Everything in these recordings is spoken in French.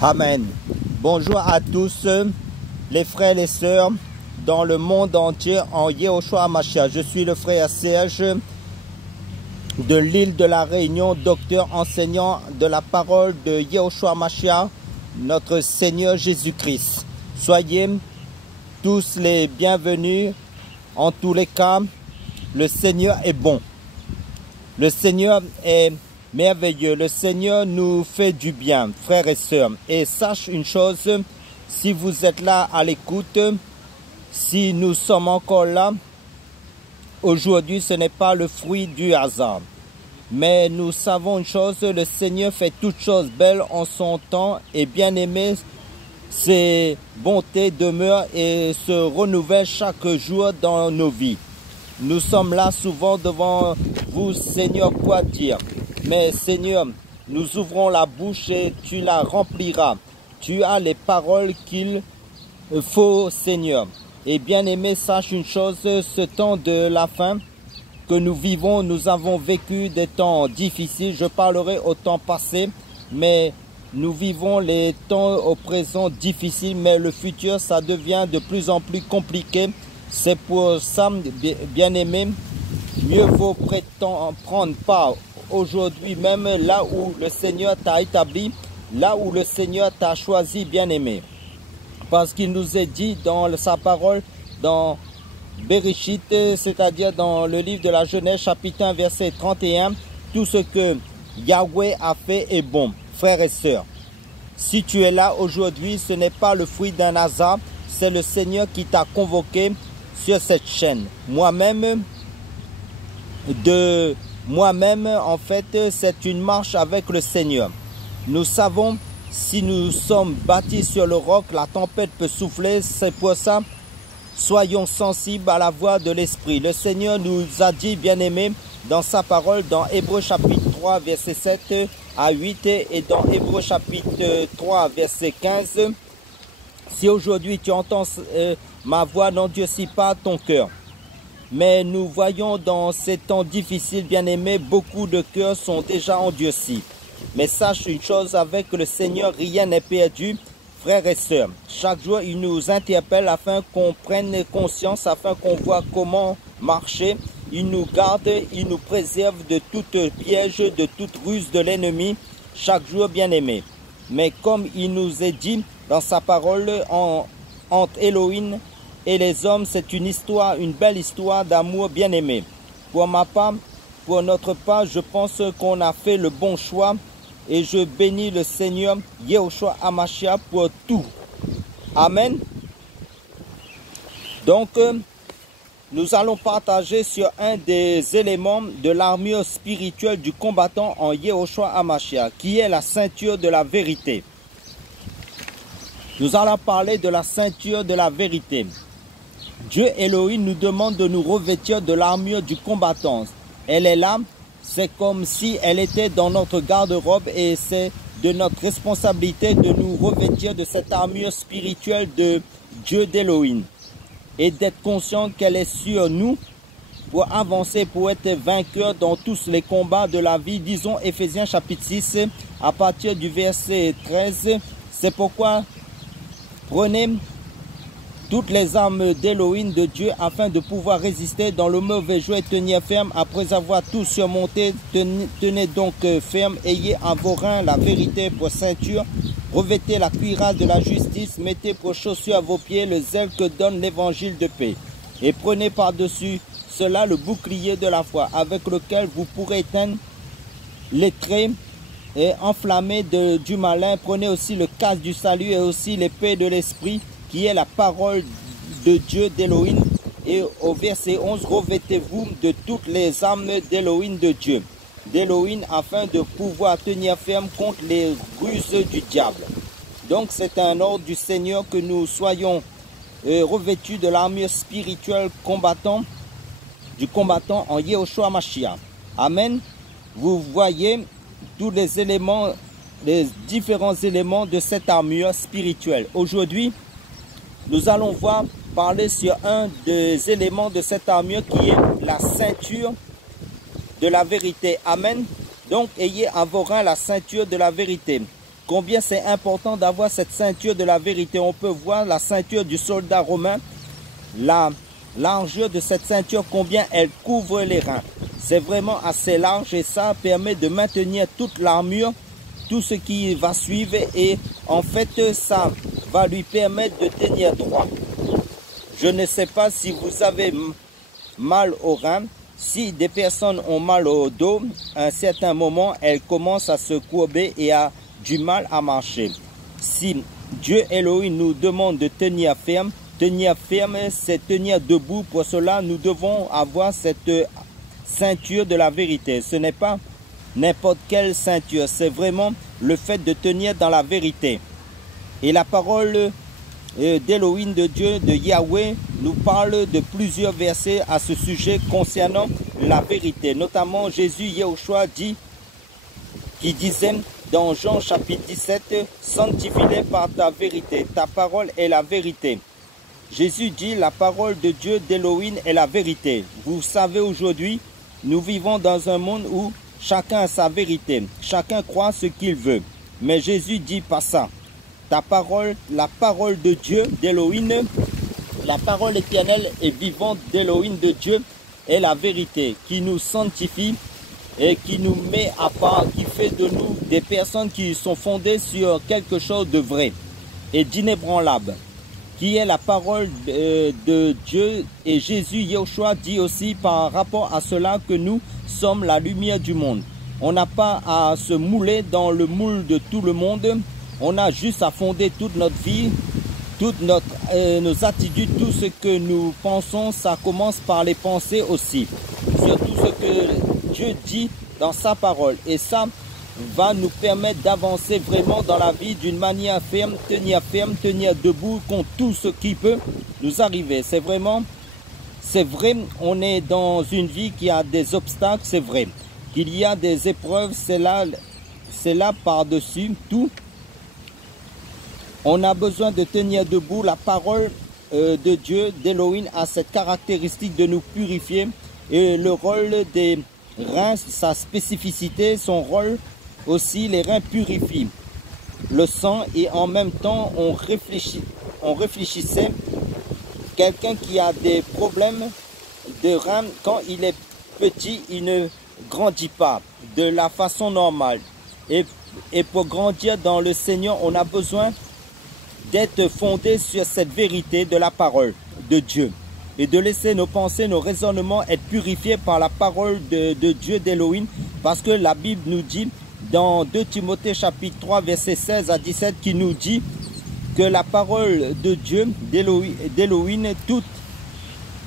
Amen. Bonjour à tous les frères et les sœurs dans le monde entier en Yehoshua HaMashiach. Je suis le frère Serge de l'île de la Réunion, docteur enseignant de la parole de Yehoshua HaMashiach, notre Seigneur Jésus-Christ. Soyez tous les bienvenus. En tous les cas, le Seigneur est bon. Le Seigneur est merveilleux. Le Seigneur nous fait du bien, frères et sœurs. Et sache une chose, si vous êtes là à l'écoute, si nous sommes encore là, aujourd'hui ce n'est pas le fruit du hasard. Mais nous savons une chose, le Seigneur fait toutes choses belles en son temps et bien aimé. Ses bontés demeurent et se renouvellent chaque jour dans nos vies. Nous sommes là souvent devant vous, Seigneur, quoi dire? Mais Seigneur, nous ouvrons la bouche et tu la rempliras. Tu as les paroles qu'il faut, Seigneur. Et bien aimé, sache une chose, ce temps de la fin que nous vivons, nous avons vécu des temps difficiles. Je parlerai au temps passé, mais nous vivons les temps au présent difficiles, mais le futur, ça devient de plus en plus compliqué. C'est pour ça, bien aimé, mieux vaut prendre part aujourd'hui même là où le Seigneur t'a établi, là où le Seigneur t'a choisi, bien aimé. Parce qu'il nous est dit dans sa parole, dans Bereshit, c'est-à-dire dans le livre de la Genèse, chapitre 1, verset 31, tout ce que Yahweh a fait est bon. Frères et sœurs, si tu es là aujourd'hui, ce n'est pas le fruit d'un hasard, c'est le Seigneur qui t'a convoqué sur cette chaîne. Moi-même, en fait, c'est une marche avec le Seigneur. Nous savons, si nous sommes bâtis sur le roc, la tempête peut souffler. C'est pour ça, soyons sensibles à la voix de l'Esprit. Le Seigneur nous a dit, bien-aimés, dans sa parole, dans Hébreux chapitre 3, verset 7 à 8, et dans Hébreux chapitre 3, verset 15, si aujourd'hui tu entends ma voix, n'endurcis pas ton cœur. Mais nous voyons dans ces temps difficiles, bien-aimés, beaucoup de cœurs sont déjà endurcis. Mais sache une chose, avec le Seigneur, rien n'est perdu, frères et sœurs. Chaque jour, il nous interpelle afin qu'on prenne conscience, afin qu'on voit comment marcher. Il nous garde, il nous préserve de toute piège, de toute ruse de l'ennemi, chaque jour, bien-aimés. Mais comme il nous est dit dans sa parole, entre Elohim et les hommes, c'est une histoire, une belle histoire d'amour, bien-aimé. Pour ma part, pour notre part, je pense qu'on a fait le bon choix et je bénis le Seigneur Yehoshua HaMashiach pour tout. Amen. Donc, nous allons partager sur un des éléments de l'armure spirituelle du combattant en Yehoshua HaMashiach, qui est la ceinture de la vérité. Nous allons parler de la ceinture de la vérité. Dieu Elohim nous demande de nous revêtir de l'armure du combattant. Elle est là, c'est comme si elle était dans notre garde-robe et c'est de notre responsabilité de nous revêtir de cette armure spirituelle de Dieu d'Elohim et d'être conscient qu'elle est sur nous pour avancer, pour être vainqueur dans tous les combats de la vie. Disons Éphésiens chapitre 6 à partir du verset 13. C'est pourquoi prenez toutes les armes d'Elohim de Dieu afin de pouvoir résister dans le mauvais jour et tenir ferme. Après avoir tout surmonté, tenez donc ferme, ayez à vos reins la vérité pour ceinture, revêtez la cuirasse de la justice, mettez pour chaussures à vos pieds le zèle que donne l'évangile de paix. Et prenez par-dessus cela le bouclier de la foi, avec lequel vous pourrez éteindre les traits et enflammés du malin. Prenez aussi le casque du salut et aussi l'épée de l'esprit, qui est la parole de Dieu d'Elohim. Et au verset 11, revêtez-vous de toutes les armes d'Elohim de Dieu, d'Elohim, afin de pouvoir tenir ferme contre les ruses du diable. Donc c'est un ordre du Seigneur que nous soyons revêtus de l'armure spirituelle du combattant en Yehoshua HaMashiach. Amen. Vous voyez tous les éléments, les différents éléments de cette armure spirituelle. Aujourd'hui, nous allons parler sur un des éléments de cette armure qui est la ceinture de la vérité. Amen. Donc, ayez à vos reins la ceinture de la vérité. combien c'est important d'avoir cette ceinture de la vérité. On peut voir la ceinture du soldat romain, la largeur de cette ceinture, combien elle couvre les reins. C'est vraiment assez large et ça permet de maintenir toute l'armure, tout ce qui va suivre, et en fait ça va lui permettre de tenir droit. Je ne sais pas si vous avez mal aux reins. Si des personnes ont mal au dos, à un certain moment, elles commencent à se courber et à du mal à marcher. Si Dieu Elohim nous demande de tenir ferme, c'est tenir debout. Pour cela, nous devons avoir cette ceinture de la vérité. Ce n'est pas n'importe quelle ceinture, c'est vraiment le fait de tenir dans la vérité. Et la parole d'Elohim, de Dieu, de Yahweh, nous parle de plusieurs versets à ce sujet concernant la vérité. Notamment Jésus, Yahushua dit, qui disait dans Jean chapitre 17, « Sanctifie-les par ta vérité, ta parole est la vérité. » Jésus dit, la parole de Dieu, d'Elohim, est la vérité. Vous savez, aujourd'hui, nous vivons dans un monde où chacun a sa vérité. Chacun croit ce qu'il veut. Mais Jésus dit pas ça. Ta parole, la parole de Dieu, d'Elohim, la parole éternelle et vivante d'Elohim, de Dieu, est la vérité qui nous sanctifie et qui nous met à part, qui fait de nous des personnes qui sont fondées sur quelque chose de vrai et d'inébranlable, qui est la parole de Dieu. Et Jésus, Yahushua, dit aussi par rapport à cela que nous sommes la lumière du monde. On n'a pas à se mouler dans le moule de tout le monde. On a juste à fonder toute notre vie, toutes nos attitudes, tout ce que nous pensons, ça commence par les pensées aussi. Surtout ce que Dieu dit dans sa parole. Et ça va nous permettre d'avancer vraiment dans la vie d'une manière ferme, tenir debout contre tout ce qui peut nous arriver. C'est vrai, on est dans une vie qui a des obstacles, c'est vrai. Qu'il y a des épreuves, c'est là par-dessus tout. On a besoin de tenir debout. La parole de Dieu, d'Elohim, a cette caractéristique de nous purifier. Et le rôle des reins, sa spécificité, son rôle aussi, les reins purifient le sang. Et en même temps, on réfléchissait. Quelqu'un qui a des problèmes de reins, quand il est petit, il ne grandit pas de la façon normale. Et pour grandir dans le Seigneur, on a besoin d'être fondé sur cette vérité de la parole de Dieu et de laisser nos pensées, nos raisonnements être purifiés par la parole de Dieu, d'Elohim, parce que la Bible nous dit dans 2 Timothée chapitre 3 verset 16 à 17 qui nous dit que la parole de Dieu, d'Elohim,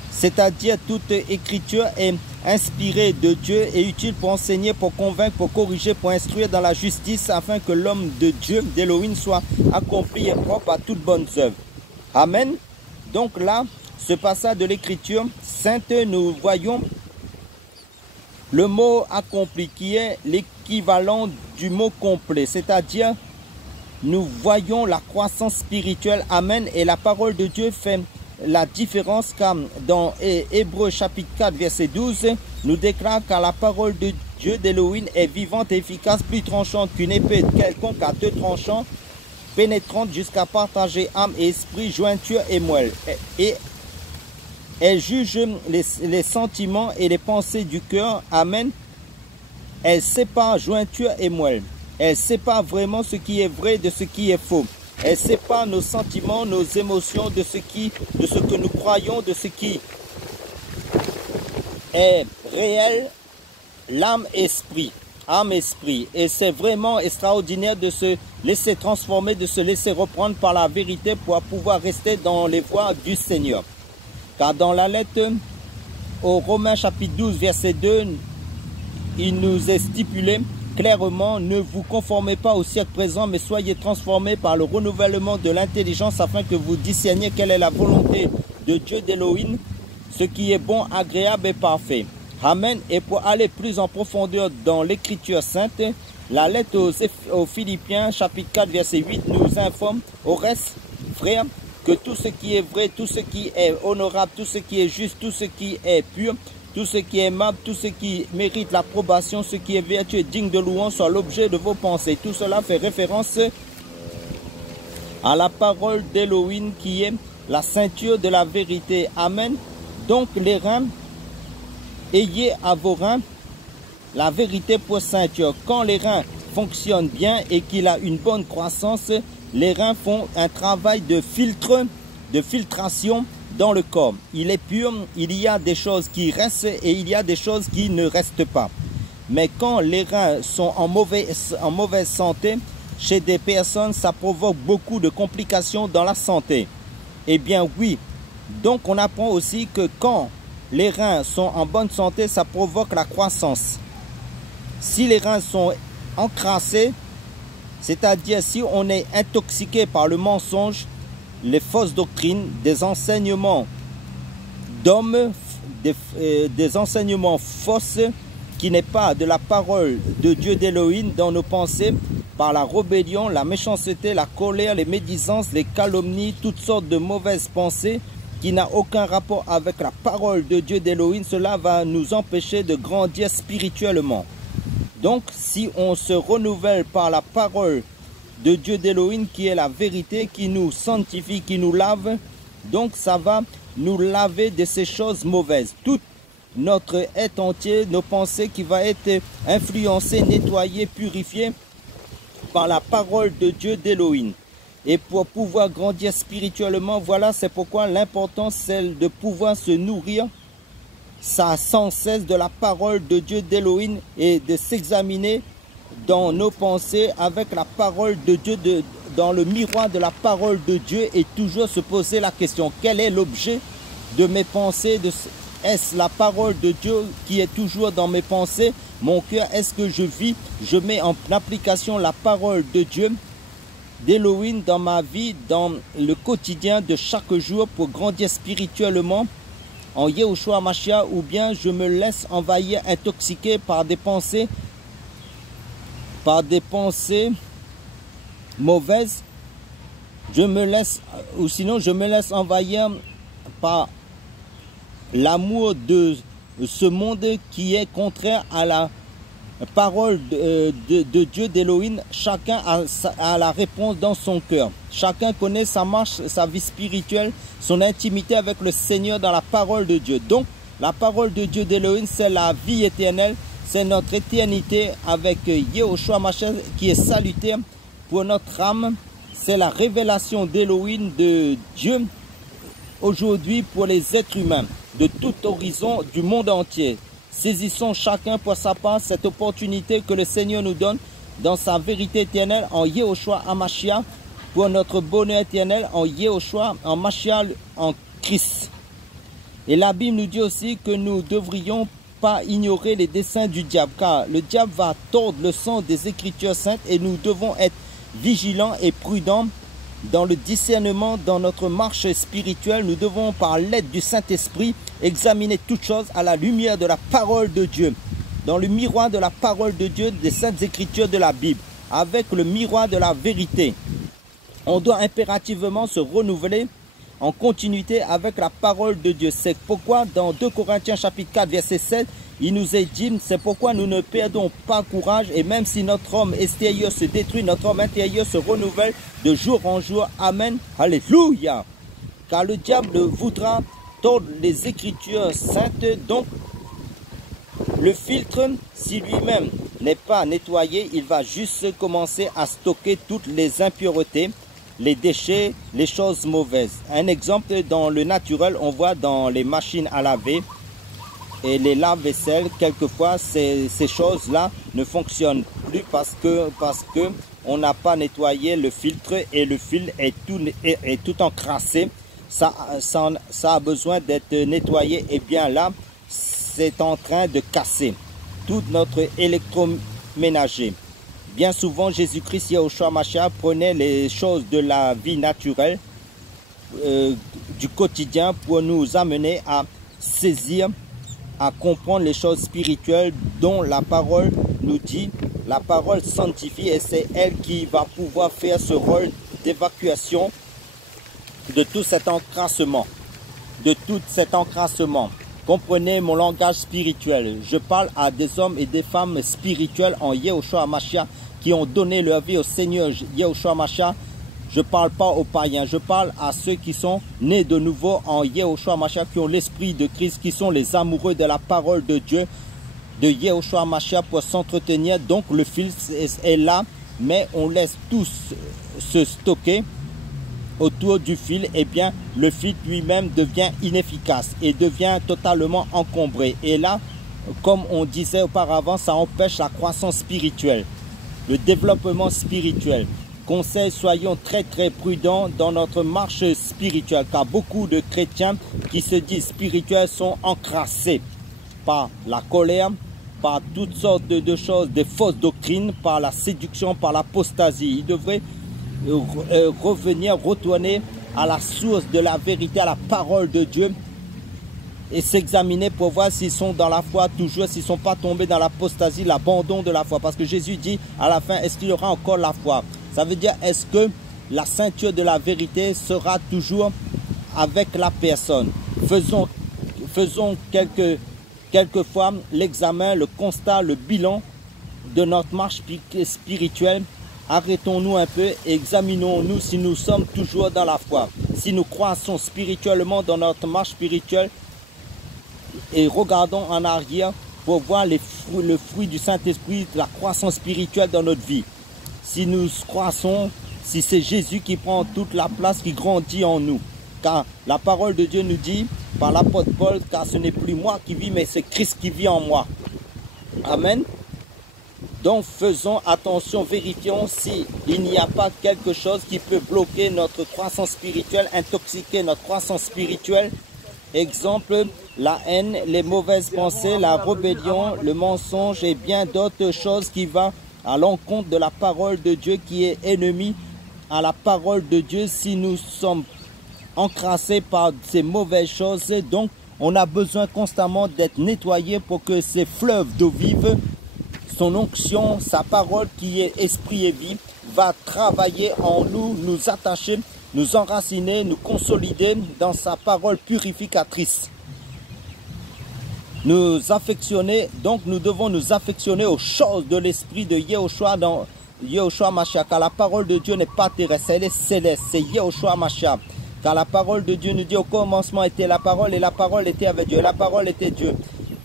c'est-à-dire toute écriture est inspirée de Dieu et utile pour enseigner, pour convaincre, pour corriger, pour instruire dans la justice, afin que l'homme de Dieu, d'Elohim, soit accompli et propre à toutes bonnes œuvres. Amen. Donc là, ce passage de l'écriture sainte, nous voyons le mot accompli qui est l'équivalent du mot complet, c'est-à-dire nous voyons la croissance spirituelle. Amen. Et la parole de Dieu fait la différence, car dans Hébreux chapitre 4 verset 12 nous déclare que la parole de Dieu, d'Elohim, est vivante et efficace, plus tranchante qu'une épée quelconque à deux tranchants, pénétrante jusqu'à partager âme et esprit, jointure et moelle, et elle juge les sentiments et les pensées du cœur. Amen. Elle sépare jointure et moelle. Elle sépare vraiment ce qui est vrai de ce qui est faux. Elle sépare nos sentiments, nos émotions de ce que nous croyons, de ce qui est réel, l'âme, esprit. Âme, esprit. Et c'est vraiment extraordinaire de se laisser transformer, de se laisser reprendre par la vérité pour pouvoir rester dans les voies du Seigneur. Car dans la lettre aux Romains chapitre 12 verset 2, il nous est stipulé clairement: ne vous conformez pas au siècle présent, mais soyez transformés par le renouvellement de l'intelligence, afin que vous discerniez quelle est la volonté de Dieu, d'Elohim, ce qui est bon, agréable et parfait. Amen. Et pour aller plus en profondeur dans l'écriture sainte, la lettre aux Philippiens chapitre 4 verset 8 nous informe: au reste, frères, que tout ce qui est vrai, tout ce qui est honorable, tout ce qui est juste, tout ce qui est pur, tout ce qui est aimable, tout ce qui mérite l'approbation, ce qui est vertueux et digne de louange soit l'objet de vos pensées. Tout cela fait référence à la parole d'Élohim qui est la ceinture de la vérité. Amen. Donc les reins, ayez à vos reins la vérité pour ceinture. Quand les reins fonctionnent bien et qu'il a une bonne croissance, les reins font un travail de filtration dans le corps. Il est pur, il y a des choses qui restent et il y a des choses qui ne restent pas. Mais quand les reins sont en mauvaise santé, chez des personnes, ça provoque beaucoup de complications dans la santé. Eh bien oui, donc on apprend aussi que quand les reins sont en bonne santé, ça provoque la croissance. Si les reins sont encrassés, c'est-à-dire si on est intoxiqué par le mensonge, les fausses doctrines, des enseignements d'hommes, des enseignements fausses qui n'est pas de la parole de Dieu d'Élohim dans nos pensées, par la rébellion, la méchanceté, la colère, les médisances, les calomnies, toutes sortes de mauvaises pensées qui n'a aucun rapport avec la parole de Dieu d'Élohim, cela va nous empêcher de grandir spirituellement. Donc, si on se renouvelle par la parole de Dieu d'Élohim, qui est la vérité, qui nous sanctifie, qui nous lave, donc ça va nous laver de ces choses mauvaises. Tout notre être entier, nos pensées qui va être influencées, nettoyées, purifiées par la parole de Dieu d'Élohim. Et pour pouvoir grandir spirituellement, voilà, c'est pourquoi l'importance c'est de pouvoir se nourrir sans cesse de la parole de Dieu d'Élohim et de s'examiner dans nos pensées avec la parole de Dieu, dans le miroir de la parole de Dieu, et toujours se poser la question, quel est l'objet de mes pensées? Est-ce la parole de Dieu qui est toujours dans mes pensées? Mon cœur, est-ce que je vis, je mets en application la parole de Dieu d'Élohim dans ma vie, dans le quotidien de chaque jour pour grandir spirituellement en Yehoshua Mashiach, ou bien je me laisse envahir, intoxiquer par des pensées mauvaises, je me laisse, ou sinon je me laisse envahir par l'amour de ce monde qui est contraire à la parole de Dieu d'Élohim. Chacun a la réponse dans son cœur. Chacun connaît sa marche, sa vie spirituelle, son intimité avec le Seigneur dans la parole de Dieu. Donc, la parole de Dieu d'Élohim, c'est la vie éternelle, c'est notre éternité avec Yehoshua Mashiach qui est salutaire pour notre âme. C'est la révélation d'Élohim de Dieu aujourd'hui pour les êtres humains de tout horizon du monde entier. Saisissons chacun pour sa part cette opportunité que le Seigneur nous donne dans sa vérité éternelle en Yehoshua HaMashiach pour notre bonheur éternel en Yehoshua, en Mashiach, en Christ. Et la Bible nous dit aussi que nous ne devrions pas ignorer les desseins du diable, car le diable va tordre le sens des Écritures saintes et nous devons être vigilants et prudents dans le discernement, dans notre marche spirituelle. Nous devons, par l'aide du Saint-Esprit, examiner toutes choses à la lumière de la parole de Dieu, dans le miroir de la parole de Dieu, des Saintes Écritures de la Bible, avec le miroir de la vérité. On doit impérativement se renouveler en continuité avec la parole de Dieu. C'est pourquoi dans 2 Corinthiens chapitre 4 verset 7, il nous est dit, c'est pourquoi nous ne perdons pas courage, et même si notre homme extérieur se détruit, notre homme intérieur se renouvelle de jour en jour. Amen. Alléluia. Car le diable voudra tordre les Écritures saintes, donc le filtre, si lui-même n'est pas nettoyé, il va juste commencer à stocker toutes les impuretés, les déchets, les choses mauvaises. Un exemple dans le naturel, on voit dans les machines à laver et les lave-vaisselle, quelquefois ces choses-là ne fonctionnent plus parce que on n'a pas nettoyé le filtre et le fil est tout encrassé. Ça a besoin d'être nettoyé, et bien là, c'est en train de casser tout notre électroménager. Bien souvent, Jésus-Christ, Yehoshua Mashiach, prenait les choses de la vie naturelle, du quotidien, pour nous amener à saisir, à comprendre les choses spirituelles dont la parole nous dit. La parole sanctifie, et c'est elle qui va pouvoir faire ce rôle d'évacuation de tout cet encrassement. Comprenez mon langage spirituel. Je parle à des hommes et des femmes spirituels en Yehoshua HaMashiach qui ont donné leur vie au Seigneur Yehoshua HaMashiach. Je ne parle pas aux païens, je parle à ceux qui sont nés de nouveau en Yehoshua HaMashiach, qui ont l'esprit de Christ, qui sont les amoureux de la parole de Dieu, de Yehoshua HaMashiach pour s'entretenir. Donc le fil est là, mais on laisse tous se stocker autour du fil. Et bien le fil lui-même devient inefficace et devient totalement encombré. Et là, comme on disait auparavant, ça empêche la croissance spirituelle, le développement spirituel. Conseil, soyons très prudents dans notre marche spirituelle, car beaucoup de chrétiens qui se disent spirituels sont encrassés par la colère, par toutes sortes de choses, des fausses doctrines, par la séduction, par l'apostasie. Ils devraient retourner à la source de la vérité, à la parole de Dieu, et s'examiner pour voir s'ils sont dans la foi toujours, s'ils ne sont pas tombés dans l'apostasie, l'abandon de la foi. Parce que Jésus dit à la fin, est-ce qu'il y aura encore la foi? Ça veut dire, est-ce que la ceinture de la vérité sera toujours avec la personne? Faisons quelquefois l'examen, le constat, le bilan de notre marche spirituelle. Arrêtons-nous un peu et examinons-nous si nous sommes toujours dans la foi. Si nous croissons spirituellement dans notre marche spirituelle, et regardons en arrière pour voir le fruit du Saint-Esprit, la croissance spirituelle dans notre vie. Si nous croissons, si c'est Jésus qui prend toute la place, qui grandit en nous. Car la parole de Dieu nous dit, par l'apôtre Paul, car ce n'est plus moi qui vis, mais c'est Christ qui vit en moi. Amen. Donc faisons attention, vérifions s'il n'y a pas quelque chose qui peut bloquer notre croissance spirituelle, intoxiquer notre croissance spirituelle. Exemple, la haine, les mauvaises pensées, la rébellion, le mensonge et bien d'autres choses qui vont à l'encontre de la parole de Dieu, qui est ennemie à la parole de Dieu. Si nous sommes encrassés par ces mauvaises choses, donc on a besoin constamment d'être nettoyés pour que ces fleuves d'eau vive, son onction, sa parole qui est esprit et vie, va travailler en nous, nous attacher, nous enraciner, nous consolider dans sa parole purificatrice. Nous affectionner, donc nous devons nous affectionner aux choses de l'esprit de Yehoshua dans Yehoshua HaMashiach. Car la parole de Dieu n'est pas terrestre, elle est céleste, c'est Yehoshua HaMashiach. Car la parole de Dieu nous dit au commencement était la parole et la parole était avec Dieu. La parole était Dieu.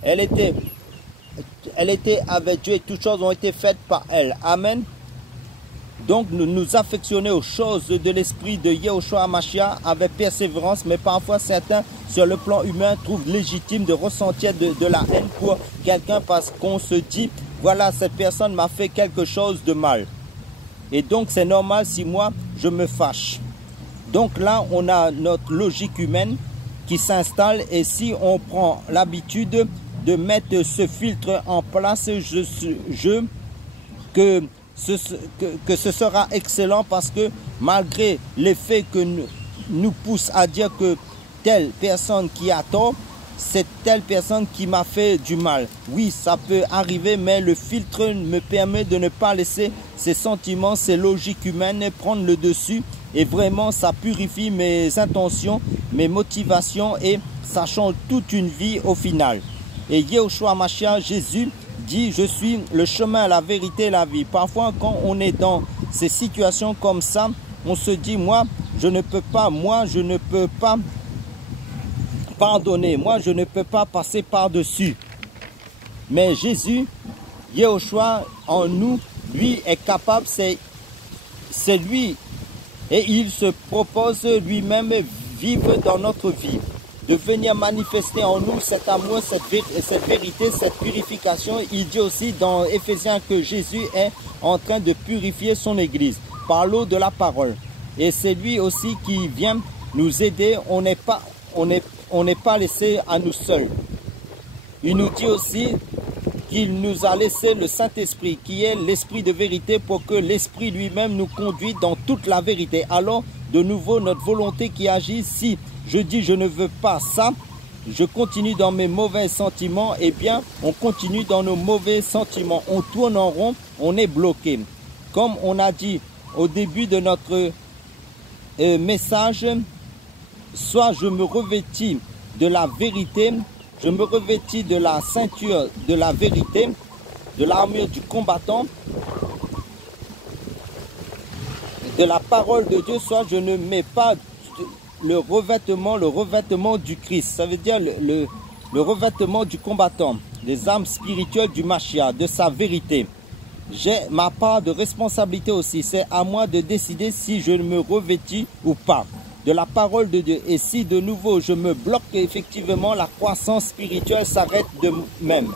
Elle était avec Dieu et toutes choses ont été faites par elle. Amen. Donc nous affectionner aux choses de l'esprit de Yehoshua HaMashiach avec persévérance, mais parfois certains sur le plan humain trouvent légitime de ressentir de la haine pour quelqu'un parce qu'on se dit voilà, cette personne m'a fait quelque chose de mal. Et donc c'est normal si moi je me fâche. Donc là on a notre logique humaine qui s'installe, et si on prend l'habitude de mettre ce filtre en place, que ce sera excellent, parce que malgré l'effet que nous pousse à dire que telle personne qui a tort, c'est telle personne qui m'a fait du mal. Oui, ça peut arriver, mais le filtre me permet de ne pas laisser ces sentiments, ces logiques humaines prendre le dessus, et vraiment ça purifie mes intentions, mes motivations, et ça change toute une vie au final. Et Yehoshua HaMashiach, Jésus, dit, je suis le chemin, la vérité et la vie. Parfois, quand on est dans ces situations comme ça, on se dit, moi, je ne peux pas pardonner, moi, je ne peux pas passer par-dessus. Mais Jésus, Yehoshua, en nous, lui est capable, c'est lui, et il se propose lui-même vivre dans notre vie, de venir manifester en nous cet amour, cette vérité, cette purification. Il dit aussi dans Éphésiens que Jésus est en train de purifier son Église par l'eau de la parole. Et c'est lui aussi qui vient nous aider. On n'est pas laissé à nous seuls. Il nous dit aussi qu'il nous a laissé le Saint-Esprit, qui est l'Esprit de vérité, pour que l'Esprit lui-même nous conduise dans toute la vérité. Alors, de nouveau, notre volonté qui agit, si je dis je ne veux pas ça, je continue dans mes mauvais sentiments, eh bien on continue dans nos mauvais sentiments, on tourne en rond, on est bloqué. Comme on a dit au début de notre message, soit je me revêtis de la vérité, Je me revêtis de la ceinture de la vérité, de l'armure du combattant, de la parole de Dieu, soit je ne mets pas le revêtement du Christ. Ça veut dire le revêtement du combattant, des armes spirituelles du Mashiach, de sa vérité. J'ai ma part de responsabilité aussi. C'est à moi de décider si je me revêtis ou pas de la parole de Dieu. Et si de nouveau je me bloque, effectivement la croissance spirituelle s'arrête de même.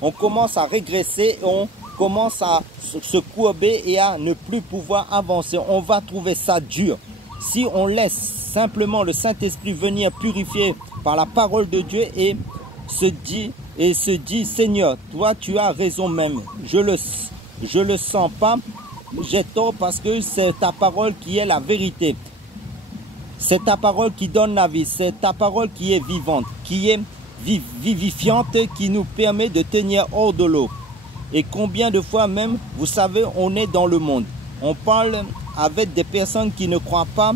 On commence à régresser, on commence à se courber et à ne plus pouvoir avancer. On va trouver ça dur. Si on laisse simplement le Saint-Esprit venir purifier par la parole de Dieu et se dit, Seigneur, toi tu as raison même. Je le sens pas. J'ai tort parce que c'est ta parole qui est la vérité. C'est ta parole qui donne la vie. C'est ta parole qui est vivante, qui est vivifiante, qui nous permet de tenir hors de l'eau. Et combien de fois même, vous savez, on est dans le monde. On parle avec des personnes qui ne croient pas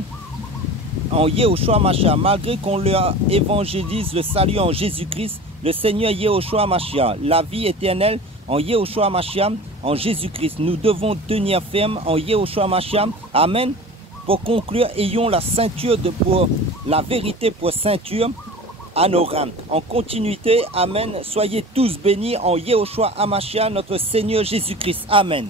en Yehoshua Mashiach. Malgré qu'on leur évangélise le salut en Jésus-Christ, le Seigneur Yehoshua Mashiach, la vie éternelle en Yehoshua Mashiach, en Jésus-Christ. Nous devons tenir ferme en Yehoshua Mashiach. Amen. Pour conclure, ayons la ceinture pour la vérité pour ceinture à nos reins. En continuité, amen. Soyez tous bénis en Yehoshua Mashiach, notre Seigneur Jésus-Christ. Amen.